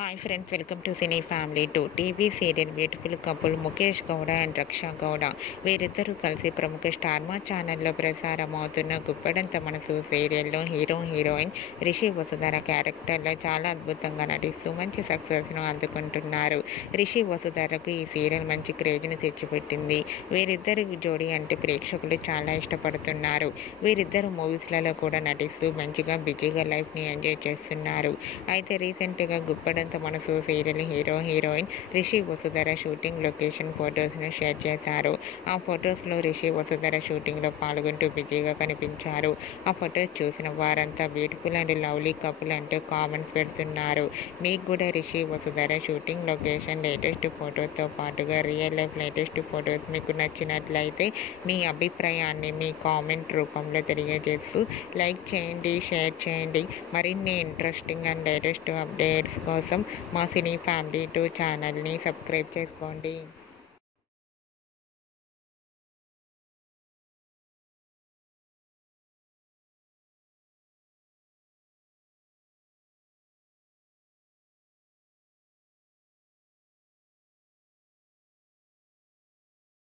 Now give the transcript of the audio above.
Hi friends, welcome to cine family two. TV serial beautiful couple Mukesh Gowda and Raksha Gowda వీరిద్దరూ కలిసి ప్రముఖ star మా ఛానల్లో ప్రసారం అవుతున్న గుప్పడంత మనసు సీరియల్లో హీరోయిన్ రిషి వసుధర క్యారెక్టర్లో చాలా అద్భుతంగా నటిస్తూ మంచి సక్సెస్ను అందుకుంటున్నారు. రిషి వసుధరకు ఈ సీరియల్ మంచి క్రేజ్ను తెచ్చిపెట్టింది. వీరిద్దరు జోడీ అంటే ప్రేక్షకులు చాలా ఇష్టపడుతున్నారు. వీరిద్దరు మూవీస్లలో కూడా నటిస్తూ మంచిగా బిజీగా లైఫ్ని ఎంజాయ్ చేస్తున్నారు. అయితే రీసెంట్గా Guppedantha Manasu serial heroine Rishi Vasudhara shooting location ఫొటోస్ను షేర్ చేశారు. ఆ ఫొటోస్లో రిషి వసుధర షూటింగ్లో పాల్గొంటూ బిజీగా కనిపించారు. ఆ ఫొటోస్ చూసిన వారంతా బ్యూటిఫుల్ అండ్ లవ్లీ కపుల్ అంటూ కామెంట్స్ పెడుతున్నారు. మీకు కూడా Rishi Vasudhara shooting location latest ఫొటోస్తో పాటుగా రియల్ లైఫ్ లేటెస్ట్ ఫొటోస్ మీకు నచ్చినట్లయితే మీ అభిప్రాయాన్ని మీ కామెంట్ రూపంలో తెలియజేస్తూ లైక్ చేయండి, షేర్ చేయండి. మరిన్ని ఇంట్రెస్టింగ్ అండ్ లేటెస్ట్ అప్డేట్స్ కోసం మా సినీ ఫ్యామిలీ 2 ఛానల్ని సబ్స్క్రైబ్ చేసుకోండి.